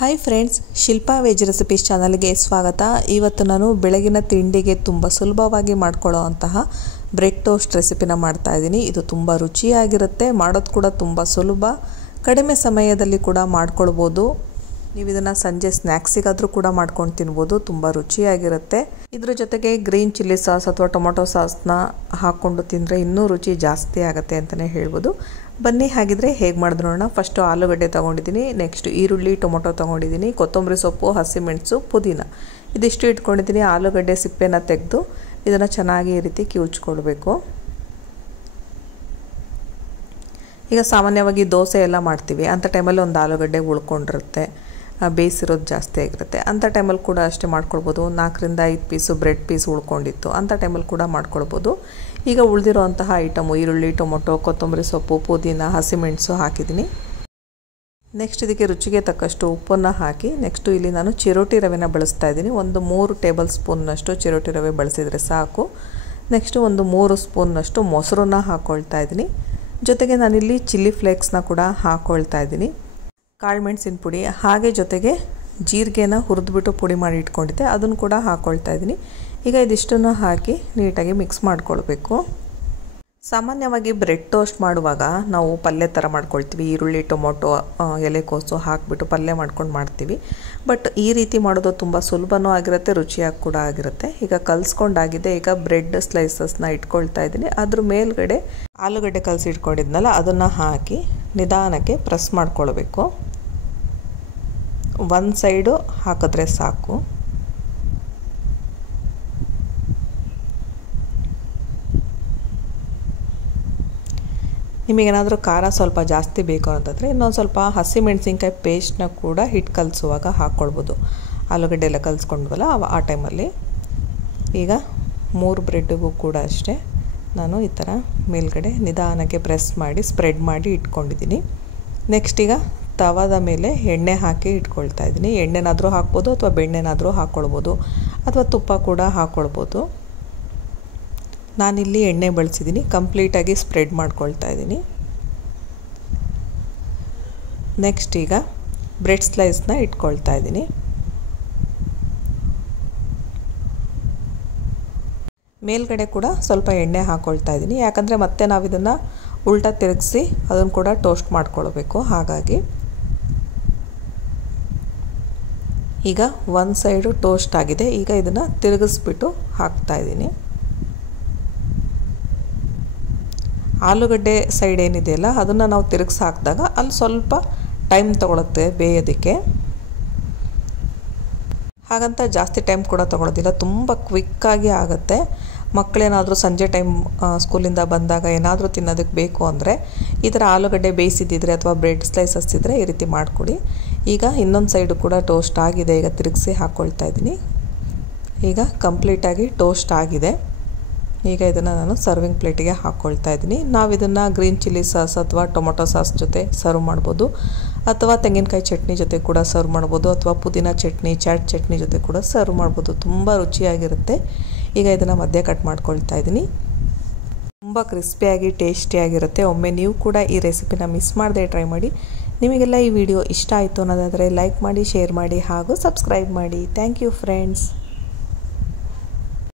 Hi friends, Shilpa veg recipes ಚಾನಲ್ಗೆ ಸ್ವಾಗತ. ಇವತ್ತು ನಾನು ಬೆಳಗಿನ ತಿಂಡಿಗೆ ತುಂಬ ಸುಲಭವಾಗಿ ಮಾಡ್ಕೊಳ್ಳೋ ಅಂತಹ ಬ್ರೆಡ್ ಟೋಸ್ಟ್ ರೆಸಿಪಿನ ಮಾಡ್ತಾ ಇದ್ದೀನಿ. ಇದು ತುಂಬ ರುಚಿಯಾಗಿರುತ್ತೆ, ಮಾಡೋದು ಕೂಡ ತುಂಬ ಸುಲಭ, ಕಡಿಮೆ ಸಮಯದಲ್ಲಿ ಕೂಡ ಮಾಡ್ಕೊಳ್ಬೋದು. ನೀವು ಇದನ್ನು ಸಂಜೆ ಸ್ನ್ಯಾಕ್ಸಿಗಾದರೂ ಕೂಡ ಮಾಡ್ಕೊಂಡು ತಿನ್ಬೋದು, ತುಂಬ ರುಚಿಯಾಗಿರುತ್ತೆ. ಇದ್ರ ಜೊತೆಗೆ ಗ್ರೀನ್ ಚಿಲ್ಲಿ ಸಾಸ್ ಅಥವಾ ಟೊಮೊಟೊ ಸಾಸ್ನ ಹಾಕ್ಕೊಂಡು ತಿಂದರೆ ಇನ್ನೂ ರುಚಿ ಜಾಸ್ತಿ ಆಗುತ್ತೆ ಅಂತಲೇ ಹೇಳ್ಬೋದು. ಬನ್ನಿ ಹಾಗಿದ್ರೆ ಹೇಗೆ ಮಾಡಿದ್ರು ನೋಡೋಣ. ಫಸ್ಟು ಆಲೂಗಡ್ಡೆ ತೊಗೊಂಡಿದ್ದೀನಿ, ನೆಕ್ಸ್ಟ್ ಈರುಳ್ಳಿ, ಟೊಮೊಟೊ ತೊಗೊಂಡಿದ್ದೀನಿ, ಕೊತ್ತಂಬರಿ ಸೊಪ್ಪು, ಹಸಿಮೆಣಸು, ಪುದೀನ ಇದಿಷ್ಟು ಇಟ್ಕೊಂಡಿದ್ದೀನಿ. ಆಲೂಗಡ್ಡೆ ಸಿಪ್ಪೆನ ತೆಗೆದು ಇದನ್ನು ಚೆನ್ನಾಗಿ ಈ ರೀತಿ ಕಿವುಚ್ಕೊಳ್ಬೇಕು. ಈಗ ಸಾಮಾನ್ಯವಾಗಿ ದೋಸೆ ಎಲ್ಲ ಮಾಡ್ತೀವಿ, ಅಂಥ ಟೈಮಲ್ಲಿ ಒಂದು ಆಲೂಗಡ್ಡೆ ಉಳ್ಕೊಂಡಿರುತ್ತೆ, ಬೇಯಿಸಿರೋದು ಜಾಸ್ತಿ ಆಗಿರುತ್ತೆ. ಅಂಥ ಟೈಮಲ್ಲಿ ಕೂಡ ಅಷ್ಟೇ ಮಾಡ್ಕೊಳ್ಬೋದು. 4 ರಿಂದ 5 ಪೀಸು ಬ್ರೆಡ್ ಪೀಸ್ ಉಳ್ಕೊಂಡಿತ್ತು, ಅಂಥ ಟೈಮಲ್ಲಿ ಕೂಡ ಮಾಡ್ಕೊಳ್ಬೋದು. ಈಗ ಉಳಿದಿರೋ ಅಂತಹ ಐಟಮು ಈರುಳ್ಳಿ, ಟೊಮೊಟೊ, ಕೊತ್ತಂಬರಿ ಸೊಪ್ಪು, ಪುದೀನ, ಹಸಿಮೆಣಸು ಹಾಕಿದ್ದೀನಿ. ನೆಕ್ಸ್ಟ್ ಇದಕ್ಕೆ ರುಚಿಗೆ ತಕ್ಕಷ್ಟು ಉಪ್ಪನ್ನು ಹಾಕಿ, ನೆಕ್ಸ್ಟು ಇಲ್ಲಿ ನಾನು ಚಿರೋಟಿ ರವೆನ ಬಳಸ್ತಾ ಇದ್ದೀನಿ. ಒಂದು 3 ಟೇಬಲ್ ಸ್ಪೂನ್ನಷ್ಟು ಚಿರೋಟಿ ರವೆ ಬಳಸಿದರೆ ಸಾಕು. ನೆಕ್ಸ್ಟು ಒಂದು 3 ಸ್ಪೂನ್ನಷ್ಟು ಮೊಸರನ್ನ ಹಾಕ್ಕೊಳ್ತಾ ಇದ್ದೀನಿ. ಜೊತೆಗೆ ನಾನಿಲ್ಲಿ ಚಿಲ್ಲಿ ಫ್ಲೇಕ್ಸ್ನ ಕೂಡ ಹಾಕ್ಕೊಳ್ತಾ ಇದ್ದೀನಿ, ಕಾಳು ಮೆಣಸಿನ ಪುಡಿ, ಹಾಗೆ ಜೊತೆಗೆ ಜೀರಿಗೆನ ಹುರಿದ್ಬಿಟ್ಟು ಪುಡಿ ಮಾಡಿ ಇಟ್ಕೊಂಡಿದ್ದೆ, ಅದನ್ನು ಕೂಡ ಹಾಕ್ಕೊಳ್ತಾ ಇದ್ದೀನಿ. ಈಗ ಇದಿಷ್ಟನ್ನು ಹಾಕಿ ನೀಟಾಗಿ ಮಿಕ್ಸ್ ಮಾಡ್ಕೊಳ್ಬೇಕು. ಸಾಮಾನ್ಯವಾಗಿ ಬ್ರೆಡ್ ಟೋಸ್ಟ್ ಮಾಡುವಾಗ ನಾವು ಪಲ್ಯ ಥರ ಮಾಡ್ಕೊಳ್ತೀವಿ, ಈರುಳ್ಳಿ, ಟೊಮೊಟೊ, ಎಲೆಕೋಸು ಹಾಕಿಬಿಟ್ಟು ಪಲ್ಯ ಮಾಡ್ಕೊಂಡು ಮಾಡ್ತೀವಿ. ಬಟ್ ಈ ರೀತಿ ಮಾಡೋದು ತುಂಬ ಸುಲಭನೂ ಆಗಿರುತ್ತೆ, ರುಚಿಯಾಗಿ ಕೂಡ ಆಗಿರುತ್ತೆ. ಈಗ ಕಲಿಸ್ಕೊಂಡಾಗಿದೆ. ಈಗ ಬ್ರೆಡ್ ಸ್ಲೈಸಸ್ನ ಇಟ್ಕೊಳ್ತಾ ಇದ್ದೀನಿ. ಅದ್ರ ಮೇಲ್ಗಡೆ ಆಲೂಗಡ್ಡೆ ಕಲಸಿ ಇಟ್ಕೊಂಡಿದ್ನಲ್ಲ ಅದನ್ನು ಹಾಕಿ ನಿಧಾನಕ್ಕೆ ಪ್ರೆಸ್ ಮಾಡ್ಕೊಳ್ಬೇಕು. ಒಂದು ಸೈಡು ಹಾಕಿದ್ರೆ ಸಾಕು. ನಿಮಗೇನಾದರೂ ಖಾರ ಸ್ವಲ್ಪ ಜಾಸ್ತಿ ಬೇಕು ಅಂತಂದರೆ ಇನ್ನೊಂದು ಸ್ವಲ್ಪ ಹಸಿಮೆಣಸಿನ್ಕಾಯಿ ಪೇಸ್ಟ್ನ ಕೂಡ ಹಿಟ್ಟು ಕಲಿಸುವಾಗ ಹಾಕ್ಕೊಳ್ಬೋದು. ಆಲೂಗಡ್ಡೆ ಎಲ್ಲ ಕಲಿಸ್ಕೊಂಡ್ವಲ್ಲ ಆ ಟೈಮಲ್ಲಿ. ಈಗ 3 ಬ್ರೆಡ್ಡಿಗೂ ಕೂಡ ಅಷ್ಟೇ ನಾನು ಈ ಥರ ಮೇಲ್ಗಡೆ ನಿಧಾನಕ್ಕೆ ಪ್ರೆಸ್ ಮಾಡಿ ಸ್ಪ್ರೆಡ್ ಮಾಡಿ ಇಟ್ಕೊಂಡಿದ್ದೀನಿ. ನೆಕ್ಸ್ಟ್ ಈಗ ತವಾದ ಮೇಲೆ ಎಣ್ಣೆ ಹಾಕಿ ಇಟ್ಕೊಳ್ತಾ ಇದ್ದೀನಿ. ಎಣ್ಣೆನಾದರೂ ಹಾಕ್ಬೋದು ಅಥವಾ ಬೆಣ್ಣೆನಾದರೂ ಹಾಕ್ಕೊಳ್ಬೋದು, ಅಥವಾ ತುಪ್ಪ ಕೂಡ ಹಾಕ್ಕೊಳ್ಬೋದು. ನಾನಿಲ್ಲಿ ಎಣ್ಣೆ ಬಳಸಿದ್ದೀನಿ. ಕಂಪ್ಲೀಟಾಗಿ ಸ್ಪ್ರೆಡ್ ಮಾಡ್ಕೊಳ್ತಾ ಇದ್ದೀನಿ. ನೆಕ್ಸ್ಟ್ ಈಗ ಬ್ರೆಡ್ ಸ್ಲೈಸ್ನ ಇಟ್ಕೊಳ್ತಾ ಇದ್ದೀನಿ. ಮೇಲ್ಗಡೆ ಕೂಡ ಸ್ವಲ್ಪ ಎಣ್ಣೆ ಹಾಕ್ಕೊಳ್ತಾ ಇದ್ದೀನಿ, ಯಾಕಂದರೆ ಮತ್ತೆ ನಾವು ಇದನ್ನು ಉಲ್ಟಾ ತಿರುಗಿಸಿ ಅದನ್ನು ಕೂಡ ಟೋಸ್ಟ್ ಮಾಡ್ಕೊಳ್ಬೇಕು. ಹಾಗಾಗಿ ಈಗ ಒಂದು ಸೈಡು ಟೋಸ್ಟ್ ಆಗಿದೆ. ಈಗ ಇದನ್ನು ತಿರುಗಿಸ್ಬಿಟ್ಟು ಹಾಕ್ತಾ ಇದ್ದೀನಿ. ಆಲೂಗಡ್ಡೆ ಸೈಡ್ ಏನಿದೆಯಲ್ಲ ಅದನ್ನು ನಾವು ತಿರುಗಿಸಿ ಹಾಕಿದಾಗ ಅಲ್ಲಿ ಸ್ವಲ್ಪ ಟೈಮ್ ತೊಗೊಳುತ್ತೆ ಬೇಯೋದಕ್ಕೆ. ಹಾಗಂತ ಜಾಸ್ತಿ ಟೈಮ್ ಕೂಡ ತೊಗೊಳೋದಿಲ್ಲ, ತುಂಬ ಕ್ವಿಕ್ಕಾಗಿ ಆಗುತ್ತೆ. ಮಕ್ಕಳೇನಾದರೂ ಸಂಜೆ ಟೈಮ್ ಸ್ಕೂಲಿಂದ ಬಂದಾಗ ಏನಾದರೂ ತಿನ್ನೋದಕ್ಕೆ ಬೇಕು ಅಂದರೆ ಈ ಥರ ಆಲೂಗಡ್ಡೆ ಬೇಯಿಸಿದ್ದಿದ್ರೆ ಅಥವಾ ಬ್ರೆಡ್ ಸ್ಲೈಸಸ್ ಇದ್ದರೆ ಈ ರೀತಿ ಮಾಡಿಕೊಡಿ. ಈಗ ಇನ್ನೊಂದು ಸೈಡು ಕೂಡ ಟೋಸ್ಟ್ ಆಗಿದೆ. ಈಗ ತಿರುಗಿಸಿ ಹಾಕ್ಕೊಳ್ತಾ ಇದ್ದೀನಿ. ಈಗ ಕಂಪ್ಲೀಟಾಗಿ ಟೋಸ್ಟ್ ಆಗಿದೆ. ಈಗ ಇದನ್ನು ನಾನು ಸರ್ವಿಂಗ್ ಪ್ಲೇಟಿಗೆ ಹಾಕ್ಕೊಳ್ತಾ ಇದ್ದೀನಿ. ನಾವು ಇದನ್ನು ಗ್ರೀನ್ ಚಿಲ್ಲಿ ಸಾಸ್ ಅಥವಾ ಟೊಮೊಟೊ ಸಾಸ್ ಜೊತೆ ಸರ್ವ್ ಮಾಡ್ಬೋದು, ಅಥವಾ ತೆಂಗಿನಕಾಯಿ ಚಟ್ನಿ ಜೊತೆ ಕೂಡ ಸರ್ವ್ ಮಾಡ್ಬೋದು, ಅಥವಾ ಪುದೀನ ಚಟ್ನಿ, ಚಾಟ್ ಚಟ್ನಿ ಜೊತೆ ಕೂಡ ಸರ್ವ್ ಮಾಡ್ಬೋದು. ತುಂಬ ರುಚಿಯಾಗಿರುತ್ತೆ. ಈಗ ಇದನ್ನು ಮಧ್ಯೆ ಕಟ್ ಮಾಡ್ಕೊಳ್ತಾ ಇದ್ದೀನಿ. ತುಂಬ ಕ್ರಿಸ್ಪಿಯಾಗಿ ಟೇಸ್ಟಿಯಾಗಿರುತ್ತೆ. ಒಮ್ಮೆ ನೀವು ಕೂಡ ಈ ರೆಸಿಪಿನ ಮಿಸ್ ಮಾಡದೆ ಟ್ರೈ ಮಾಡಿ. ನಿಮಗೆಲ್ಲ ಈ ವಿಡಿಯೋ ಇಷ್ಟ ಆಯಿತು ಅನ್ನೋದಾದರೆ ಲೈಕ್ ಮಾಡಿ, ಶೇರ್ ಮಾಡಿ ಹಾಗೂ ಸಬ್ಸ್ಕ್ರೈಬ್ ಮಾಡಿ. Thank you friends.